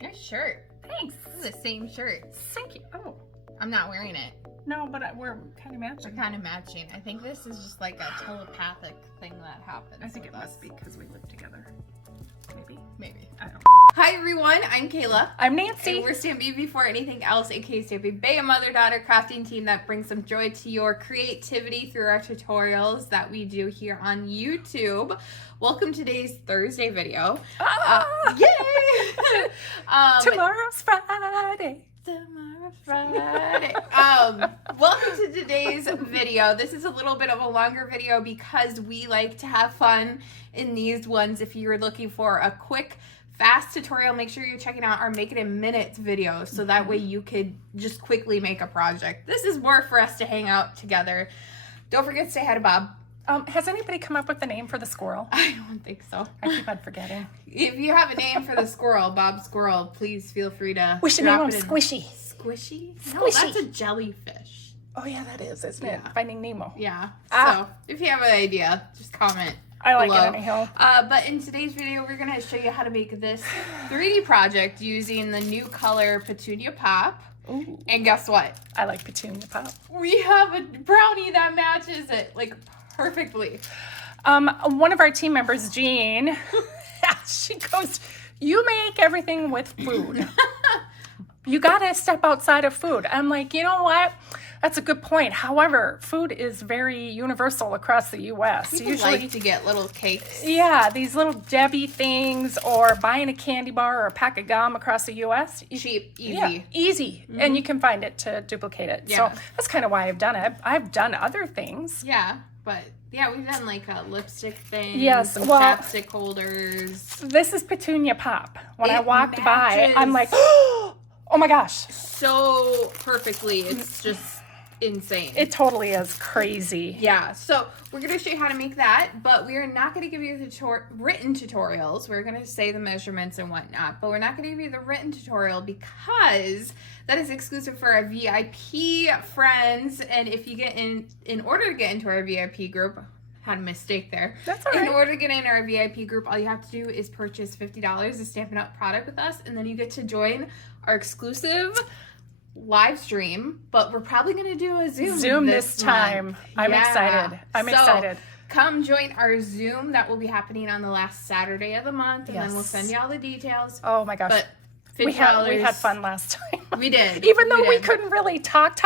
Your shirt. Thanks. This is the same shirt. Thank you. Oh. I'm not wearing it. No, but we're kind of matching. We're kind of matching. I think this is just like a telepathic thing that happens. I think it must be because we live together. Maybe. I don't know. Hi everyone, I'm Kayla. I'm Nancy. And we're Stampy Before Anything Else, aka Stampy Bay, a mother-daughter crafting team that brings some joy to your creativity through our tutorials that we do here on YouTube. Welcome to today's Thursday video. Yay! Tomorrow's Friday. Tomorrow's Friday. Welcome to today's video. This is a little bit of a longer video because we like to have fun in these ones. If you're looking for a quick, fast tutorial, make sure you're checking out our Make It in Minutes video so that way you could just quickly make a project. This is more for us to hang out together. Don't forget to say hi to Bob. Has anybody come up with a name for the squirrel? I don't think so. I keep on forgetting. If you have a name for the squirrel, Bob Squirrel, please feel free to We should name him Squishy. Squishy? No, Squishy. that's a jellyfish. Oh yeah, that is, isn't it? Yeah. Finding Nemo. Yeah. Ah. So if you have an idea, just comment. I like below. it anyhow. But in today's video, we're going to show you how to make this 3D project using the new color Petunia Pop. Ooh. And guess what? I like Petunia Pop. We have a brownie that matches it like perfectly. One of our team members, Jean, she goes, "You make everything with food. You got to step outside of food." I'm like, you know what? That's a good point. However, food is very universal across the U.S. People like to get little cakes. Yeah, these little Debbie things or buying a candy bar or a pack of gum across the U.S. Cheap, easy. Yeah, easy. Mm-hmm. And you can find it to duplicate it. Yeah. So that's kind of why I've done it. I've done other things. Yeah, but yeah, we've done like a lipstick thing. Yes, some well, chapstick holders. This is Petunia Pop. When It I walked by, matches I'm like, oh my gosh. So perfectly. It's just insane. It totally is crazy. Yeah, so we're going to show you how to make that, but we are not going to give you the written tutorials. We're going to say the measurements and whatnot, but we're not going to give you the written tutorial because that is exclusive for our VIP friends. And if you get in order to get into our VIP group, had a mistake there. That's all right. In order to get in our VIP group, all you have to do is purchase $50 of Stampin' Up! Product with us, and then you get to join our exclusive live stream, but we're probably going to do a Zoom this time. month. I'm Yeah. excited. I'm excited. Come join our Zoom that will be happening on the last Saturday of the month, and then we'll Yes. send you all the details. Oh my gosh. But we $50. had fun last time. We did. Even though we did. couldn't really talk,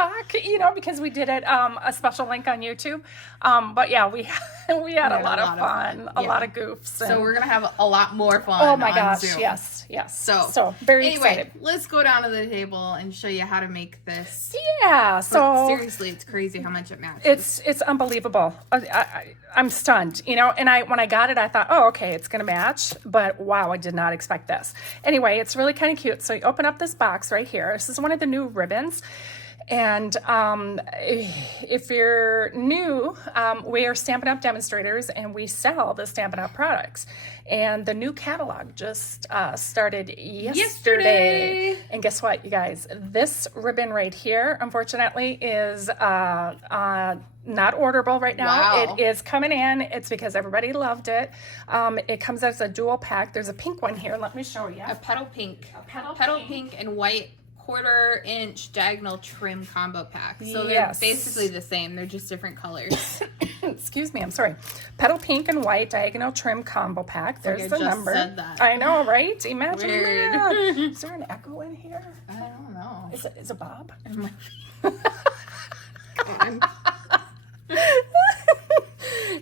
because we did it a special link on YouTube. But yeah, we had a lot of fun, a lot of goofs. So we're gonna have a lot more fun. Oh my on gosh, Zoom. yes. So very anyway, excited. let's go down to the table and show you how to make this. Yeah. So seriously, it's crazy how much it matches. it's unbelievable. I'm stunned, and when I got it, I thought, oh, okay, it's gonna match, but wow, I did not expect this. Anyway, it's really kind of cute. So you open up this box right here. This is one of the new ribbons. And if you're new, we are Stampin' Up! Demonstrators, and we sell the Stampin' Up! Products. And the new catalog just started yesterday. And guess what, you guys? This ribbon right here, unfortunately, is not orderable right now. Wow. It is coming in. It's because everybody loved it. It comes as a dual pack. There's a pink one here. Let me show you. A petal pink. Petal pink and white 1/4-inch diagonal trim combo pack. So they're Yes. basically the same. They're just different colors. Excuse me, I'm sorry. Petal pink and white diagonal trim combo pack. There's like I the just number. said that. I know, right? Imagine Weird. that. Is there an echo in here? I don't know. Is it Bob?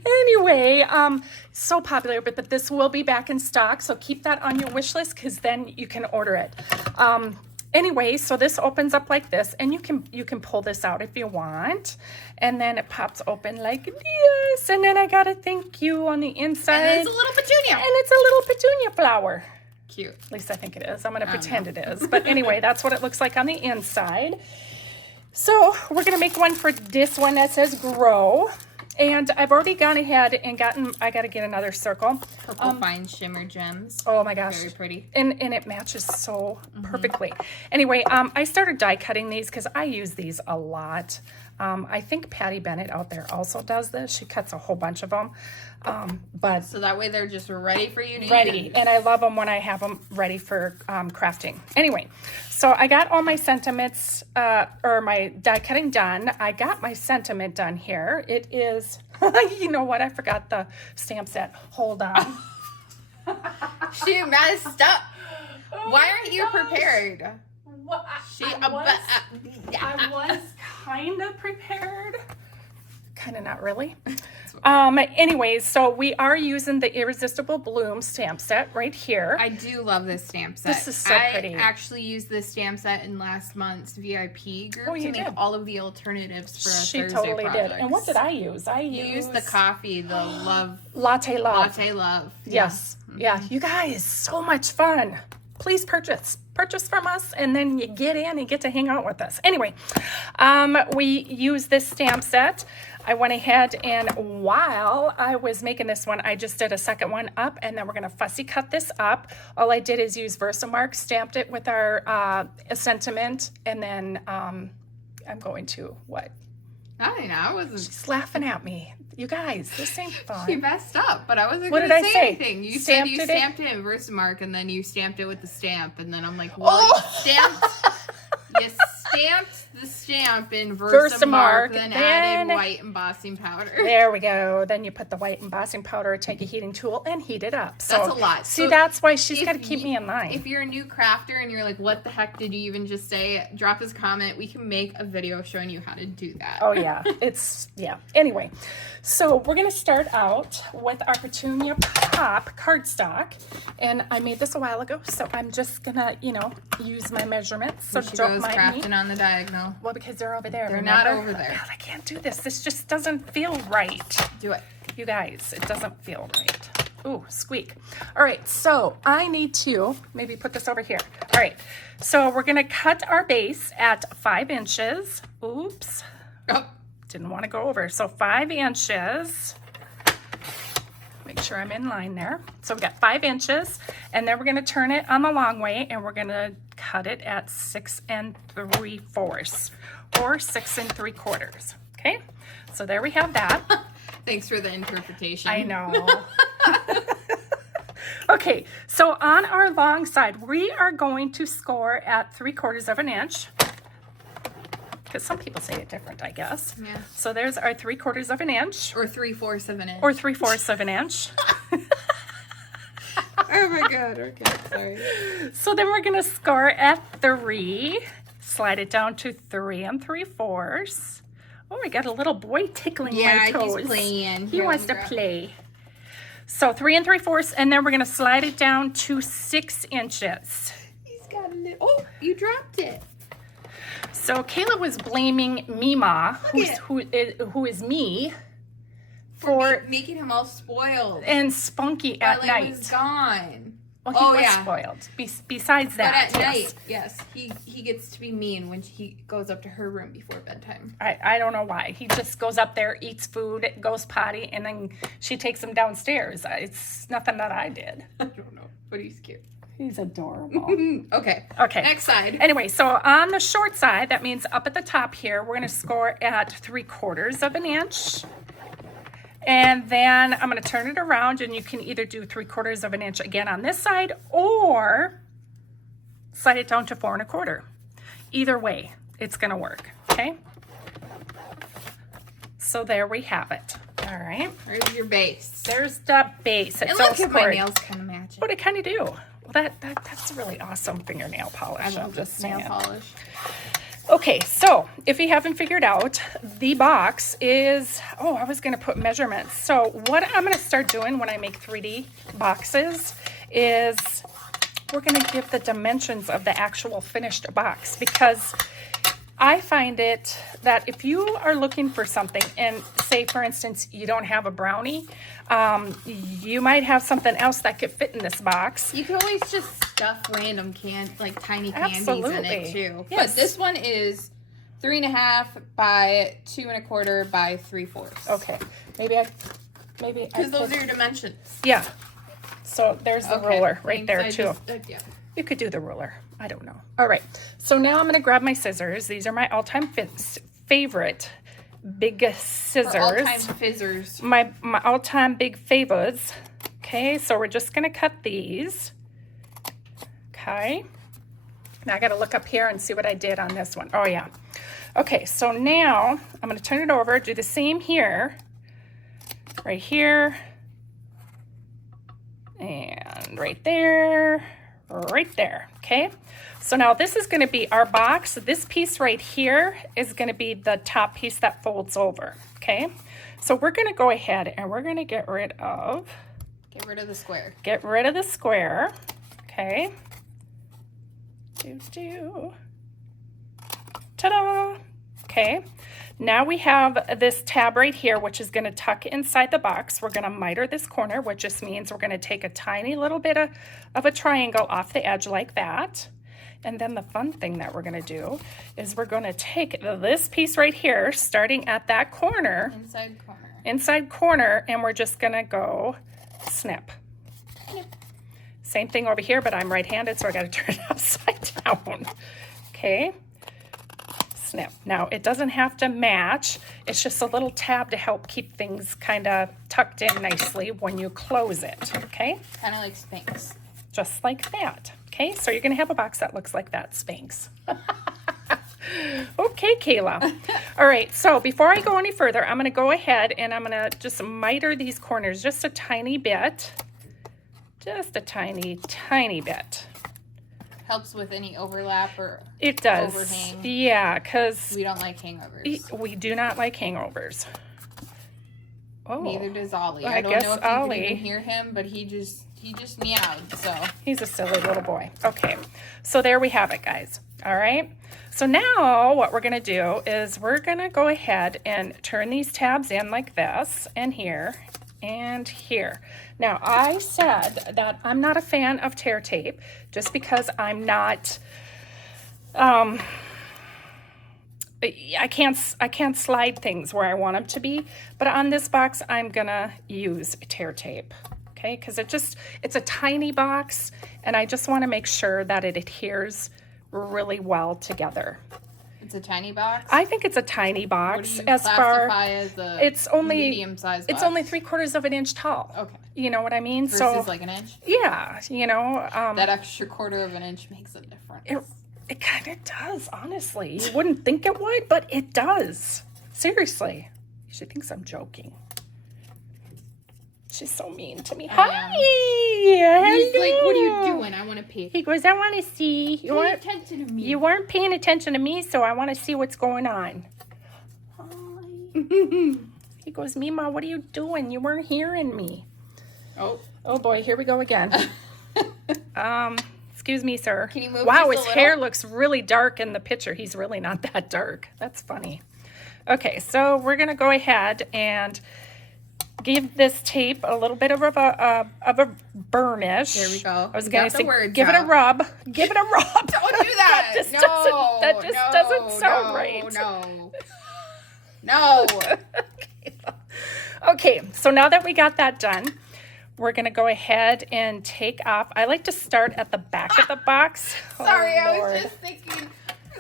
Anyway, so popular, but this will be back in stock, so keep that on your wish list because then you can order it. Anyway, so this opens up like this, and you can pull this out if you want, and then it pops open like this, and then I got a thank you on the inside. And it's a little petunia. And it's a little petunia flower. Cute. At least I think it is. I'm going to pretend it is. But anyway, that's what it looks like on the inside. So we're going to make one for this one that says grow. And I've already gone ahead and I got to get another circle. Purple fine shimmer gems. Oh my gosh. Very pretty. And it matches so perfectly. Anyway, I started die cutting these because I use these a lot. I think Patty Bennett out there also does this. She cuts a whole bunch of them. But So that way they're just ready for you to ready. use. And I love them when I have them ready for crafting. Anyway, so I got all my sentiments, or my die cutting done. I got my sentiment done here. It is, you know what? I forgot the stamp set. Hold on. She messed up. Why aren't you prepared? What? I was kind of prepared. Kind of not really. Anyways, so we are using the Irresistible Bloom stamp set right here. I do love this stamp set. This is so pretty. I actually used this stamp set in last month's VIP group to make did. all of the alternatives for a She Thursday totally projects. did. And what did I use? You used the coffee, the love. Latte Love. Latte Love. Yes. Yeah. You guys, so much fun. Please purchase from us, and then you get in and get to hang out with us. Anyway, we use this stamp set. I went ahead, and while I was making this one, I just did a second one up, and then we're going to fussy cut this up. All I did is use Versamark, stamped it with our sentiment, and then I'm going to, what? I don't know. I wasn't. She's laughing at me. You guys, this ain't fun. You messed up, but I wasn't What going did to I say say? anything. You Stamped said you it stamped it in Versamark, and then you stamped it with the stamp, and then I'm like, well, you stamped the stamp in Versamark, then added white embossing powder. There we go. Then you put the white embossing powder, take a heating tool, and heat it up. So, That's a lot. See, So that's why she's got to if keep me in line. If you're a new crafter and you're like, what the heck did you even just say? Drop us a comment. We can make a video showing you how to do that. Oh, yeah. Yeah. Anyway, so we're going to start out with our Petunia Pop cardstock. And I made this a while ago, so I'm just going to, use my measurements. So She don't goes mind crafting me. on the diagonal. Well, because they're over there. They're remember? not over there. God, I can't do this. This just doesn't feel right. Do it. You guys, it doesn't feel right. Ooh, squeak. All right, so I need to maybe put this over here. All right, so we're going to cut our base at 5 inches. Oops. Oh. Didn't want to go over. So 5 inches. Make sure I'm in line there. So we got 5 inches, and then we're going to turn it on the long way, and we're going to cut it at 6 3/4 or 6 3/4. Okay, so there we have that. Thanks for the interpretation. I know. Okay, so on our long side, we are going to score at 3/4 of an inch. Because some people say it different, I guess. Yeah. So there's our 3/4 of an inch. Or 3/4 of an inch. Or 3/4 of an inch. Oh my god, okay, sorry. So then we're going to score at 3. Slide it down to 3 3/4. Oh, I got a little boy tickling my toes. He's playing. He wants to play. So 3 3/4, and then we're going to slide it down to 6 inches. He's got a little. Oh, you dropped it. So Kayla was blaming Mima, who is me, for making him all spoiled. and spunky at night. Was gone. Well, he was spoiled. Besides that, but at night, yes, he gets to be mean when he goes up to her room before bedtime. I don't know why. He just goes up there, eats food, goes potty, and then she takes him downstairs. It's nothing that I did. I don't know, but he's cute. He's adorable. Okay. Next side. Anyway, so on the short side, that means up at the top here, we're going to score at 3/4 of an inch. And then I'm going to turn it around, and you can either do 3/4 of an inch again on this side, or slide it down to 4 1/4. Either way, it's going to work. Okay. So there we have it. All right. There's your base. There's the base. It's and all look at my scored. nails kind of match. But I kind of do. Well, that's a really awesome fingernail polish. I love just this nail saying. polish. Okay, so if you haven't figured out, the box is, I was going to put measurements. So what I'm going to start doing when I make 3D boxes is we're going to give the dimensions of the actual finished box, because I find it that if you are looking for something, and say, for instance, you don't have a brownie, you might have something else that could fit in this box. You can always just stuff random tiny candies in it too. Yes. But this one is 3.5 by 2 1/4 by 3/4. Okay, maybe because those are your dimensions. Yeah. So there's the ruler right there too. Yeah. You could do the ruler. I don't know. All right. So now I'm going to grab my scissors. These are my all-time favorite big scissors. All-time fizzers. My all-time big favors. Okay, so we're just going to cut these. Okay. Now I got to look up here and see what I did on this one. Oh, yeah. Okay, so now I'm going to turn it over, do the same here, right here, and right there, okay? So now this is going to be our box. This piece right here is going to be the top piece that folds over, okay? So we're going to go ahead and we're going to get rid of the square. Get rid of the square, okay? Ta-da! Okay, now we have this tab right here, which is going to tuck inside the box. We're going to miter this corner, which just means we're going to take a tiny little bit of a triangle off the edge like that. And then the fun thing that we're going to do is we're going to take this piece right here, starting at that corner, inside corner, and we're just going to go snip. Same thing over here, but I'm right-handed, so I got to turn it upside down. Okay. Snip. Now, it doesn't have to match. It's just a little tab to help keep things kind of tucked in nicely when you close it, okay? Kind of like Spanx. Just like that, okay? So you're going to have a box that looks like that, Spanx. Okay, Kayla. All right, so before I go any further, I'm going to go ahead and I'm going to just miter these corners just a tiny bit. Just a tiny, tiny bit. Helps with any overlap or it does. Overhang. Yeah, because we don't like hangovers. We do not like hangovers. Oh, neither does Ollie. I don't guess know if Ollie, you can even hear him, but he just meowed. So he's a silly little boy. Okay, so there we have it, guys. All right. So now what we're gonna do is we're gonna go ahead and turn these tabs in like this, and here, and here. Now, I said that I'm not a fan of tear tape just because I'm not, I can't slide things where I want them to be, but on this box, I'm gonna use tear tape, okay? Because it's a tiny box, and I just wanna make sure that it adheres really well together. It's a tiny box? I think it's a tiny box. What do you classify as a medium-sized box? It's only 3/4 of an inch tall. Okay. You know what I mean? Versus like an inch? Yeah, you know. That extra 1/4 of an inch makes a difference. It kind of does, honestly. You wouldn't think it would, but it does. Seriously. She thinks I'm joking. She's so mean to me. Hi! He's like, what are you doing? I want to pee. He goes, I want to see. Pay attention to me. You weren't paying attention to me, so I want to see what's going on. Hi. He goes, Mima, what are you doing? You weren't hearing me. Oh boy, here we go again. Excuse me, sir. Can you move wow, just his hair looks really dark in the picture. He's really not that dark. That's funny. Okay, so we're going to go ahead and give this tape a little bit of a burnish. There we go. I was going to say, give it a rub. Give it a rub. Don't do that. That just doesn't sound right. No. Okay, so now that we got that done, we're going to go ahead and take off. I like to start at the back of the box. Sorry, I was just thinking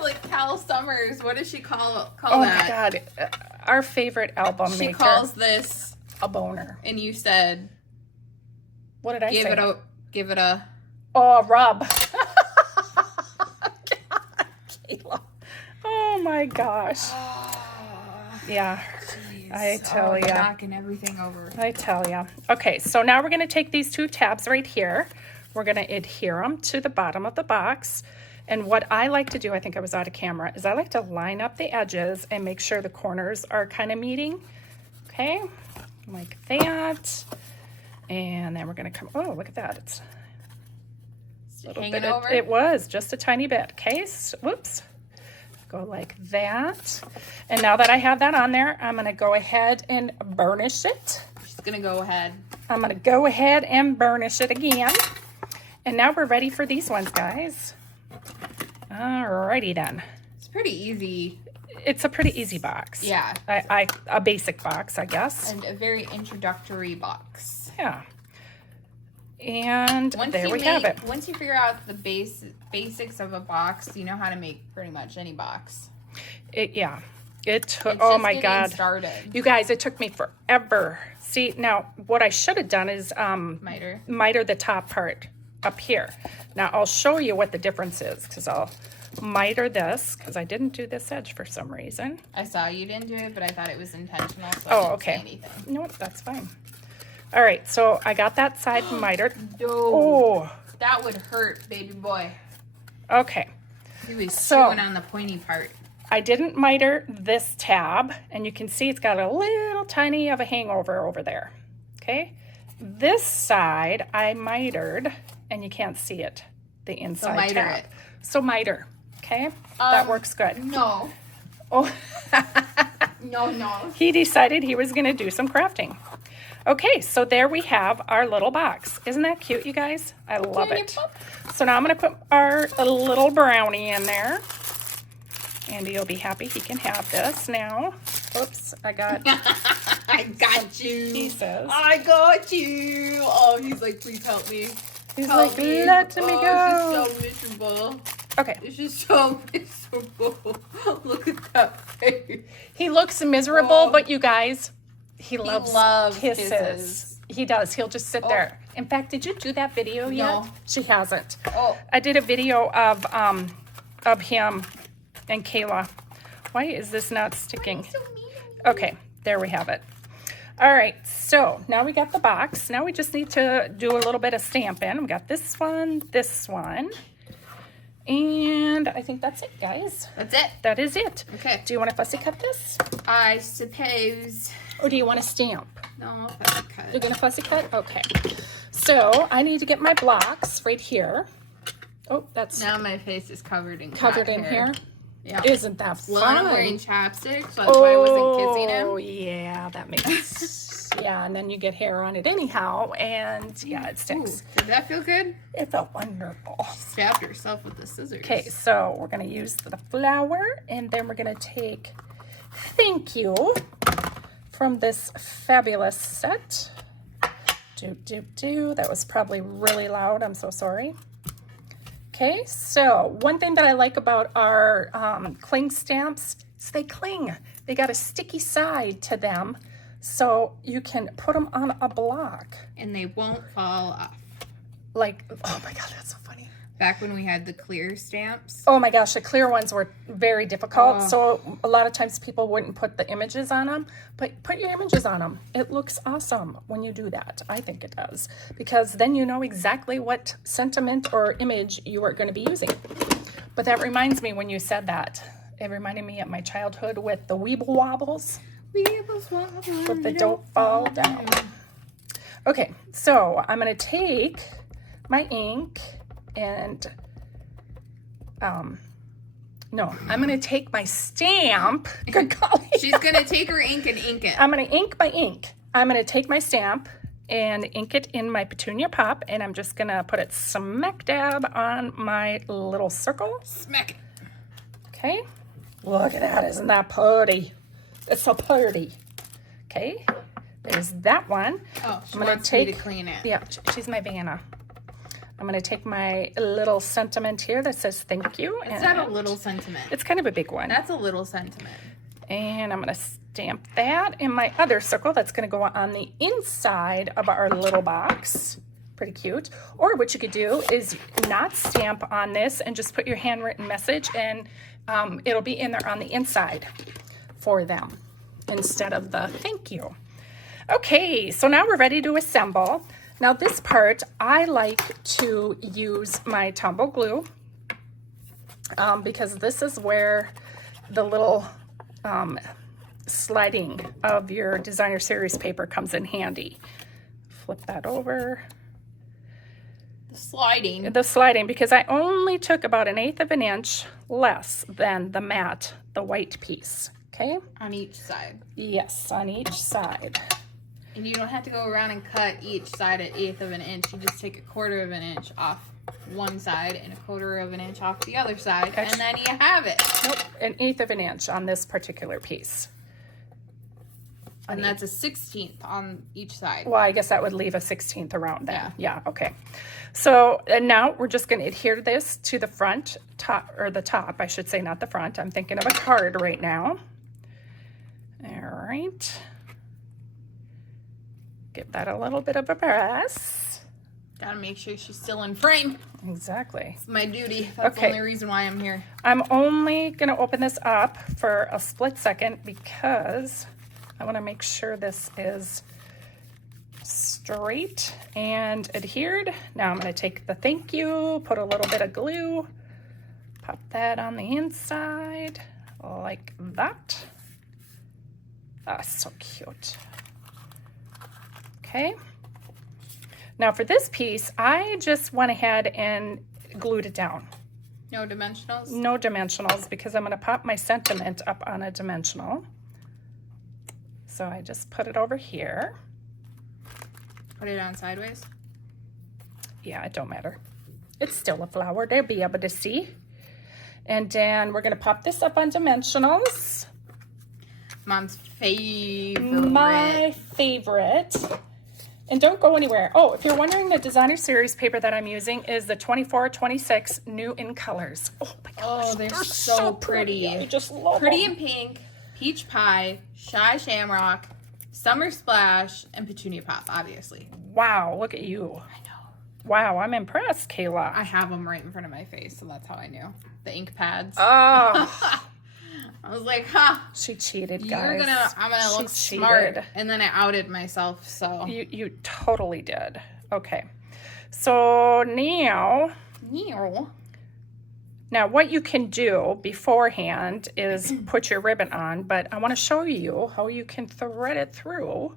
like Cal Summers. What does she call that? Oh my God. Our favorite album maker. She calls this a boner. And you said, what did I say? Give it a. Oh, a rub. God, Kayla. Oh my gosh. Yeah. Jeez. I tell ya. Knocking everything over. I tell ya. Okay, so now we're going to take these two tabs right here. We're going to adhere them to the bottom of the box. And what I like to do, I think I was out of camera, is I like to line up the edges and make sure the corners are kind of meeting. Okay, like that. And then we're going to come, oh, look at that. It's a little bit. Over? It was just a tiny bit. Okay, so, whoops. Go like that. And now that I have that on there, I'm going to go ahead and burnish it. She's going to go ahead. I'm going to go ahead and burnish it again. And now we're ready for these ones, guys. Alrighty then. It's pretty easy. It's a pretty easy box. Yeah. A basic box, I guess. And a very introductory box. Yeah. And there we have it. Once you figure out the basics of a box, you know how to make pretty much any box. Yeah. It took, It's oh just my getting God. started. You guys, it took me forever. See, now what I should have done is miter the top part up here. Now I'll show you what the difference is, because I'll miter this, because I didn't do this edge for some reason. I saw you didn't do it, but I thought it was intentional, so Oh, I didn't okay. say anything. No, that's fine. All right, so I got that side mitered. No, Oh, that would hurt, baby boy. okay. He was So- chewing on the pointy part. I didn't miter this tab, and you can see it's got a little tiny of a hangover over there. Okay, this side I mitered, and you can't see it, the inside miter tab. it. So miter, okay, that works good. No. Oh, No. he decided he was going to do some crafting. Okay, so there we have our little box. Isn't that cute, you guys? I love it. So now I'm going to put our little brownie in there. Andy will be happy he can have this now. Oops, I got I got you. pieces. I got you. Oh, he's like, please help me. He's Help like, me. let me Oh, go. it's just so miserable. Okay, It's just so miserable. Look at that face. he looks miserable, Oh. but you guys, he loves loves kisses. kisses. He does. He'll just sit there. In fact, did you do that video yet? No. She hasn't. Oh, I did a video of him and Kayla. Why is this not sticking? so mean. Okay, there we have it. All right, so now we got the box. Now we just need to do a little bit of stamping. We got this one, and I think that's it, guys. That's it. That is it. Okay. Do you want to fussy cut this? I suppose. Or do you want to stamp? No, that's a cut. You're going to fussy cut? Okay. So I need to get my blocks right here. Oh, that's Now my face is covered in covered cat in hair. here. Yeah. Isn't that fun? Well, I'm wearing chapstick, so that's why I wasn't kissing him. Oh, yeah, that makes yeah, and then you get hair on it anyhow, and yeah, it Ooh, sticks. did that feel good? It felt wonderful. Stabbed herself with the scissors. Okay, so we're gonna use the flower, and then we're gonna take Thank You from this fabulous set. That was probably really loud. I'm so sorry. Okay, so one thing that I like about our cling stamps is they cling. They got a sticky side to them, so you can put them on a block. And they won't fall off. Like, oh my God, that's so funny. Back when we had the clear stamps. Oh my gosh, the clear ones were very difficult. Oh. So a lot of times people wouldn't put the images on them, but put your images on them. It looks awesome when you do that. I think it does, because then you know exactly what sentiment or image you are going to be using. But that reminds me, when you said that, it reminded me of my childhood with the Weeble Wobbles, but they don't fall down. Okay, so I'm going to take my ink and no, I'm gonna take my stamp. Good golly. She's gonna take her ink and ink it. I'm gonna ink my ink. I'm gonna take my stamp and ink it in my petunia pop, and I'm just gonna put it smack dab on my little circle. Smack it. Okay, look at that. Isn't that pretty? It's so pretty. Okay, there's that one. Oh, she I'm gonna wants me to take- clean it. Yeah, she's my Vanna. I'm going to take my little sentiment here that says thank you. It's not a little sentiment. It's kind of a big one. That's a little sentiment. And I'm going to stamp that in my other circle that's going to go on the inside of our little box. Pretty cute. Or what you could do is not stamp on this and just put your handwritten message, and it'll be in there on the inside for them instead of the thank you. Okay, so now we're ready to assemble. Now this part, I like to use my tumble glue because this is where the little sliding of your designer series paper comes in handy. Flip that over. The sliding, because I only took about 1/8 of an inch less than the matte, the white piece, okay? on each side. Yes, on each side. And you don't have to go around and cut each side at 1/8 of an inch. You just take 1/4 of an inch off one side and 1/4 of an inch off the other side, and then you have it. Nope, 1/8 of an inch on this particular piece. And that's a 1/16 on each side. Well, I guess that would leave a 1/16 around then. Yeah, okay. So and now we're just going to adhere this to the front top, or the top, I should say, not the front. I'm thinking of a card right now. All right. Give that a little bit of a press. Gotta make sure she's still in frame. Exactly. It's my duty. That's the only reason why I'm here. I'm only gonna open this up for a split second because I wanna make sure this is straight and adhered. Now I'm gonna take the thank you, put a little bit of glue, pop that on the inside like that. So cute. Okay. Now for this piece, I just went ahead and glued it down. No dimensionals? No dimensionals because I'm going to pop my sentiment up on a dimensional. So I just put it over here. Put it on sideways? Yeah, it don't matter. It's still a flower. They'll be able to see. And then we're going to pop this up on dimensionals. Mom's favorite. My favorite. And don't go anywhere. Oh, if you're wondering, the designer series paper that I'm using is the 24-26 new in colors. Oh my gosh. Oh, they're so pretty. I just love Pretty them. in pink, peach pie, shy shamrock, summer splash, and petunia pop, obviously. Wow, look at you. I know. Wow, I'm impressed, Kayla. I have them right in front of my face, so that's how I knew. The ink pads. Oh, I was like, huh. she cheated, guys. I'm gonna look She smart. cheated. And then I outed myself, so. You totally did. Okay. So now what you can do beforehand is put your ribbon on, but I want to show you how you can thread it through.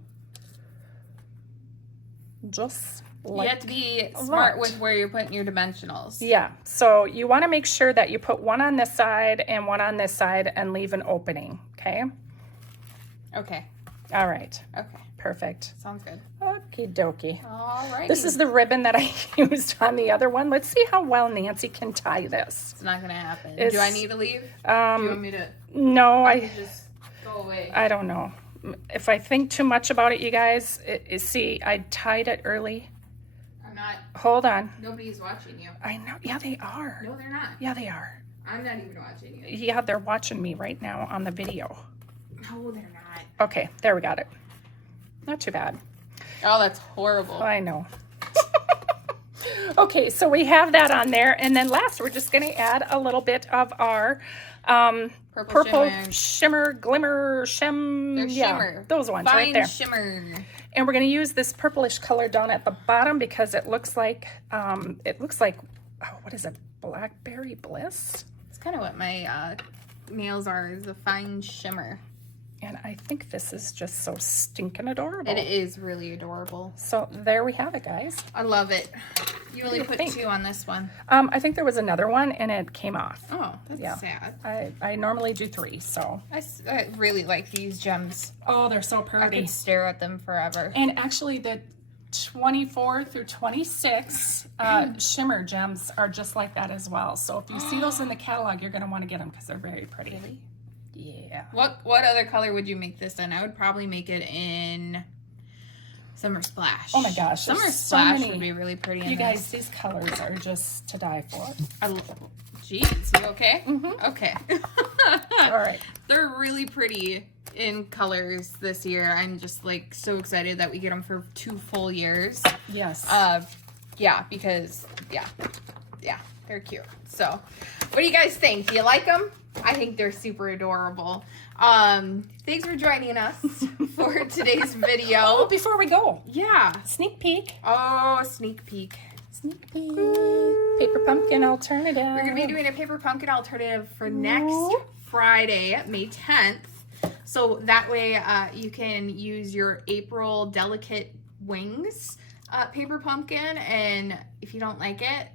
Just like you have to be smart that. with where you're putting your dimensionals. Yeah, so you want to make sure that you put one on this side and one on this side and leave an opening, okay? Okay. All right, Okay. perfect. Sounds good. Okie dokie. All right. This is the ribbon that I used on the other one. Let's see how well Nancy can tie this. It's not gonna happen. It's- Do I need to leave? Do you want me to No, just go away? I don't know. If I think too much about it, you guys, see, I tied it early. I'm not. Hold on. Nobody's watching you. I know. Yeah, they are. No, they're not. Yeah, they are. I'm not even watching you. Yeah, they're watching me right now on the video. No, they're not. Okay, there we got it. Not too bad. Oh, that's horrible. I know. Okay, so we have that on there. And then last, we're just going to add a little bit of our purple shimmer, glimmer, They're shimmer. Those ones Fine right there. shimmer. And we're going to use this purplish color down at the bottom because it looks like, oh, what is it? Blackberry Bliss? It's kind of what my nails are, is a fine shimmer. And I think this is just so stinking adorable. It is really adorable. So there we have it, guys. I love it. You only put think? 2 on this one. I think there was another one and it came off. Oh, that's Yeah. sad. I normally do 3, so. I really like these gems. Oh, they're so I pretty. could stare at them forever. And actually the 24 through 26 shimmer gems are just like that as well. So if you see those in the catalog, you're going to want to get them because they're very pretty. Really? Yeah. What other color would you make this in? I would probably make it in Summer Splash. Oh my gosh, Summer there's so Splash many. would be really pretty in You guys, this. these colors are just to die for. Jeez, you okay? Mm-hmm. Okay. All right. They're really pretty in colors this year. I'm just like so excited that we get them for 2 full years. Yes. Yeah, because yeah, they're cute. So, what do you guys think? Do you like them? I think they're super adorable. Thanks for joining us for today's video. Oh, before we go, Yeah. sneak peek. Oh, sneak peek. Sneak peek. Paper pumpkin alternative. We're going to be doing a paper pumpkin alternative for next Friday, May 10th. So that way you can use your April Delicate Wings paper pumpkin. And if you don't like it,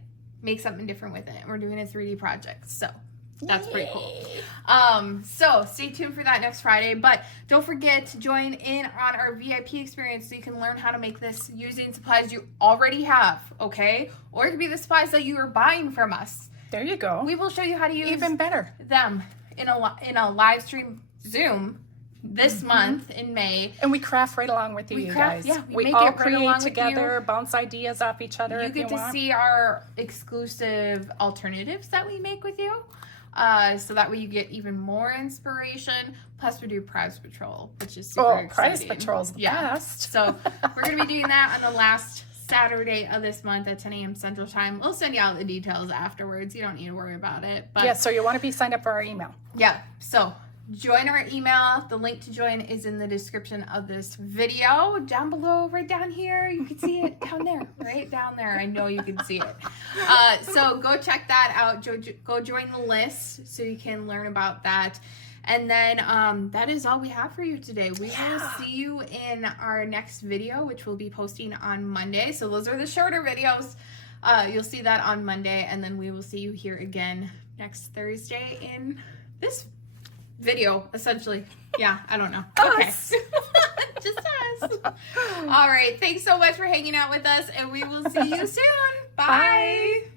make something different with it. We're doing a 3D project. So that's pretty cool. So stay tuned for that next Friday, but don't forget to join in on our VIP experience so you can learn how to make this using supplies you already have, okay? Or it could be the supplies that you are buying from us. There you go. We will show you how to use Even better. them in a live stream Zoom this month in May. And we craft right along with you, We you craft- guys. yeah, we we make all it right create along with together, bounce ideas off each other You if you get to want. see our exclusive alternatives that we make with you. So that way you get even more inspiration. Plus we do Prize Patrol, which is super exciting. Prize Patrol's the best. So we're going to be doing that on the last Saturday of this month at 10 a.m. Central Time. We'll send you out the details afterwards. You don't need to worry about it. But yeah, so you want to be signed up for our email. Yeah, so join our email. The link to join is in the description of this video. Down below, right down here. You can see it down there, right down there. I know you can see it. So go check that out. Go join the list so you can learn about that. And then that is all we have for you today. We will see you in our next video, which we'll be posting on Monday. So those are the shorter videos. You'll see that on Monday. And then we will see you here again next Thursday in this video, essentially. Yeah, I don't know. Okay. Just us. All right. Thanks so much for hanging out with us. And we will see you soon. Bye.